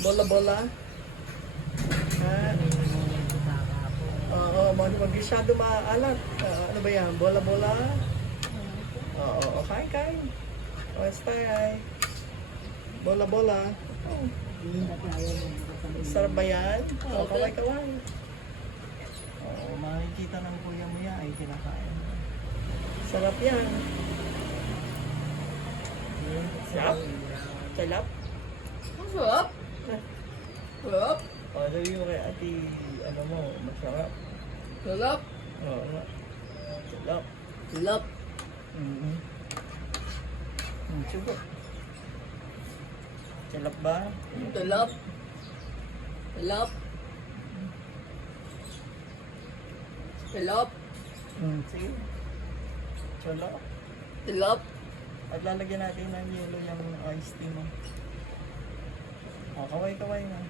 Bola-bola. Ha? Oo, masyado maalat. Ano ba yan? Bola-bola? Oo, kain. Kain. Bola-bola. Oh. Sarap ba yan? Oo, kaway-kaway. Oo, makikita ng kuya mo yan ay kinakain. Sarap yan. Sarap? Sarap? Masarap. Sarap. O, sabi mo kay ate, ano mo, masarap. Sarap. Oo nga. Sarap. Sarap. Sugo. Sarap ba? Sarap. Sarap. Sarap. Sige. Sarap. Sarap. At lalagyan natin ng yelo yung iced tea mo. O, kaway-kaway na.